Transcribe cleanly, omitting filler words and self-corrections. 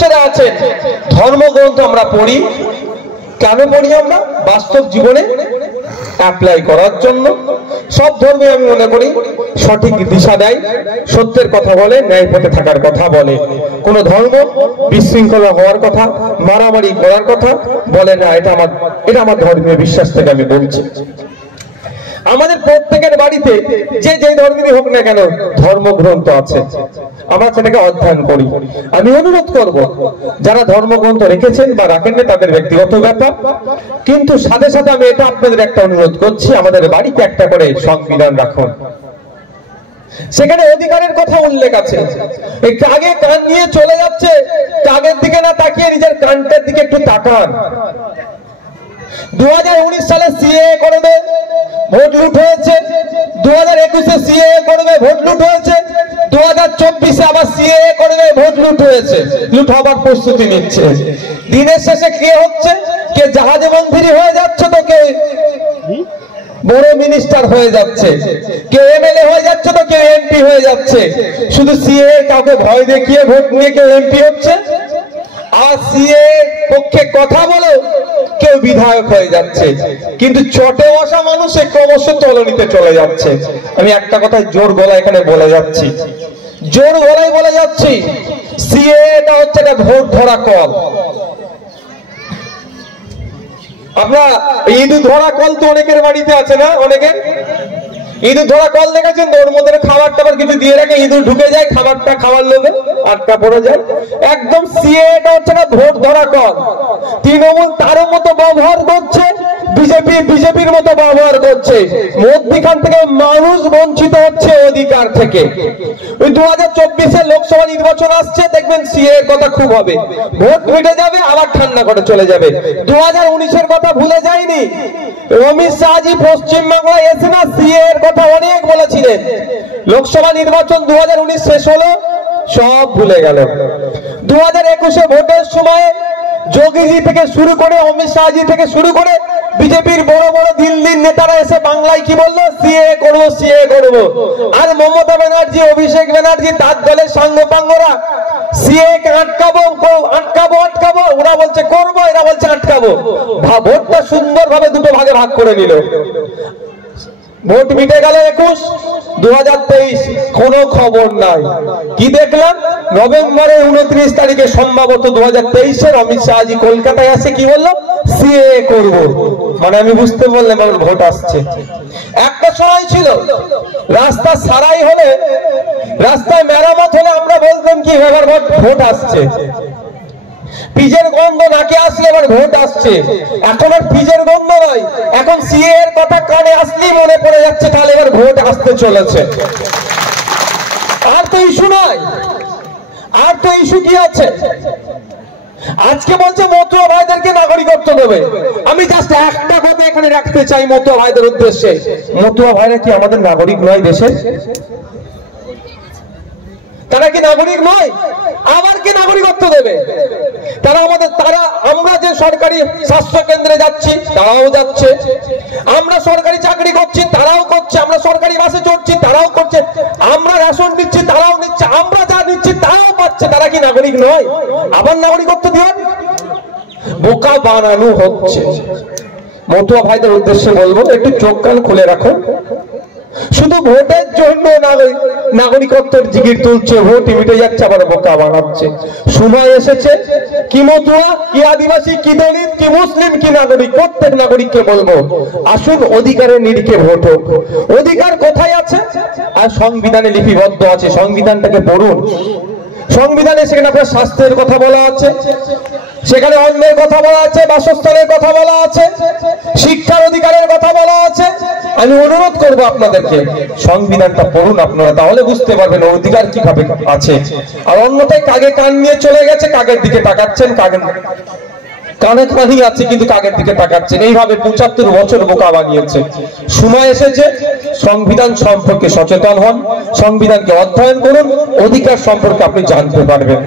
মানুষেরা আছেন ধর্মগ্রন্থ আমরা পড়ি, কেন পড়ি? আমরা বাস্তব জীবনে অ্যাপ্লাই করার জন্য। সব ধর্মে আমি মনে করি সঠিক দিশা দেয়, সত্যের কথা বলে, ন্যায় পথে থাকার কথা বলে। কোন ধর্ম বিশৃঙ্খলা হওয়ার কথা, মারামারি করার কথা বলে না। এটা আমার ধর্মীয় বিশ্বাস থেকে আমি বলছি। আমাদের প্রত্যেকের বাড়িতে যে যে ধর্মেরই হোক না কেন ধর্মগ্রন্থ আছে, আমরা সেটাকে অধ্যয়ন করি। আমি অনুরোধ করব যারা ধর্মগ্রন্থ রেখেছেন বা রাখেন না তাদের ব্যক্তিগত ব্যাপার, কিন্তু সাথে সাথে আমি এটা আপনাদের একটা অনুরোধ করছি, আমাদের বাড়িতে একটা করে সংবিধান রাখুন। সেখানে অধিকারের কথা উল্লেখ আছে। একটু আগে কান নিয়ে চলে যাচ্ছে, কাগের দিকে না তাকিয়ে নিজের কানটার দিকে একটু তাকান। 2019 সালে সিএএ করবে, ভোট লুট হয়েছে। 2021-এ সিএএ করবে, ভোট লুট হয়েছে। 2024-এ আবার সিএএ করবে, ভোট লুট হয়েছে। লুট হবার প্রস্তুতি নিচ্ছে। দিনের শেষে কে হচ্ছে? কে জাহাজে মন্ত্রী হয়ে যাচ্ছে, তো কে বড় মিনিস্টার হয়ে যাচ্ছে, কেউ এমএলএ হয়ে যাচ্ছে, তো কেউ এমপি হয়ে যাচ্ছে। শুধু সিএএ কাউকে ভয় দেখিয়ে ভোট নিয়ে কেউ এমপি হচ্ছে, আর সিএএ পক্ষে কথা বলে কেউ বিধায়ক হয়ে যাচ্ছে। কিন্তু চটে বসা মানুষ ক্রমশ তলনিতে চলে যাচ্ছে। আমি একটা কথা জোর গলায় এখানে বলে যাচ্ছি, জোর গলায় বলে যাচ্ছি, সিএএটা হচ্ছে একটা ভোট ধরা কল। আপনার ইঁদুর ধরা কল তো অনেকের বাড়িতে আছে না? অনেকের ইঁদুর ধরা কল দেখেছেন তো? ওর মধ্যে খাবার টাবার কিছু দিয়ে রাখে, ইঁদুর ঢুকে যায়, খাবারটা খাওয়ার লোভে আটকা পড়ে যায়। একদম সিএএটা হচ্ছে না ভোট ধরা কল। তৃণমূল তারও মতো ব্যবহার করছে, বিজেপির মতো ব্যবহার করছে। মধ্যখান থেকে মানুষ বঞ্চিত হচ্ছে অধিকার থেকে। ওই 2024-এ লোকসভা নির্বাচন আসছে, দেখবেন সিএএর কথা খুব হবে। ভোট মিটে যাবে, আবার ঠান্ডা করে চলে যাবে। 2019-এর কথা ভুলে যায়নি। অমিত শাহজি পশ্চিমবাংলায় এসে না সিএএর কথা অনেক বলেছিলেন। লোকসভা নির্বাচন 2019 শেষ হলো, সব ভুলে গেল। 2021-এ ভোটের সময় যোগীজি থেকে শুরু করে, অমিত শাহজি থেকে শুরু করে বিজেপির বড় বড় দিল্লির নেতারা এসে বাংলায় কি বললো? সিএএ করবো, সিএএ করবো। আর মমতা ব্যানার্জি, অভিষেক ব্যানার্জি, তার দলের সাঙ্গপাঙ্গরা সিএএ কে আটকাবো, আটকাবো। ওরা বলছে করবো, এরা বলছে আটকাবো। ভোটটা সুন্দরভাবে দুটো ভাগে ভাগ করে নিল। ভোট মিটে গেল 21, 2023 কোনো খবর নাই। কি দেখলাম? নভেম্বরের 29 তারিখে সম্ভবত 2023-এর অমিত শাহজি কলকাতায় আসে, কি বললো? সিএএ করব। মানে আমি বুঝতে বললাম ভোট আসছে। একটা সময় ছিল রাস্তা সারাই হলে, রাস্তায় মেরামত হলে আমরা বলতাম কি এবার ভোট আসছে। পিজের গন্ধ নাকে আসলে এবার ভোট আসছে। এখন আর পিজের গন্ধ নয়, এখন সিএএর কথা কানে আসলেই মনে পড়ে যাচ্ছে তাহলে এবার ভোট আসতে চলেছে। আর তো ইস্যু নয়, আর তো ইস্যু কি আছে? আজকে বলছে মতুয়া ভাইদেরকে নাগরিকত্ব দেবে। আমি জাস্ট একটা কথা এখানে রাখতে চাই মতুয়া ভাইদের উদ্দেশ্যে, মতুয়া ভাইরা কি আমাদের নাগরিক নয় দেশের? তারা কি নাগরিক নয়? আবার কি নাগরিকত্ব দেবে? আমরা যে সরকারি স্বাস্থ্য কেন্দ্রে যাচ্ছি তারাও যাচ্ছে, আমরা সরকারি চাকরি করছি তারাও করছে, আমরা সরকারি বাসে চড়ছি তারাও করছে, আমরা রেশন নিচ্ছি তারাও নিচ্ছে, আমরা যা নিচ্ছি তারাও পাচ্ছে। তারা কি নাগরিক নয়? আবার নাগরিকত্ব দিবেন? বোকা বানানো হচ্ছে। মতুয়া ভাইদের উদ্দেশ্যে বলবো, একটু চোখ কান খুলে রাখুন। শুধু ভোটের জন্য নাগরিকত্বের জিগির তুলছে, ভোট মিটে যাচ্ছে, আবার বোকা বানাচ্ছে। সময় এসেছে, কি মতুয়া, কি আদিবাসী, কি দলিত, কি মুসলিম, কি নাগরিক, প্রত্যেক নাগরিককে বলবো আসুন অধিকারের নিরিখে ভোট হোক। অধিকার কোথায় আছে? আর সংবিধানে লিপিবদ্ধ আছে, সংবিধানটাকে পড়ুন। সংবিধানে সেখানে আপনার স্বাস্থ্যের কথা বলা আছে, সেখানে অন্যের কথা বলা আছে, বাসস্থানের কথা বলা আছে, শিক্ষার অধিকারের কথা বলা আছে। আমি অনুরোধ করবো আপনাদেরকে সংবিধানটা পড়ুন আপনারা, তাহলে বুঝতে পারবেন অধিকার কিভাবে আছে। আর অন্যথায় কাগে কান নিয়ে চলে গেছে, কাগের দিকে তাকাচ্ছেন, কানে কানি আছে কিন্তু কাগের দিকে তাকাচ্ছেন। এইভাবে 75 বছর বোকা বানিয়েছে। সময় এসেছে সংবিধান সম্পর্কে সচেতন হন, সংবিধানকে অধ্যয়ন করুন, অধিকার সম্পর্কে আপনি জানতে পারবেন।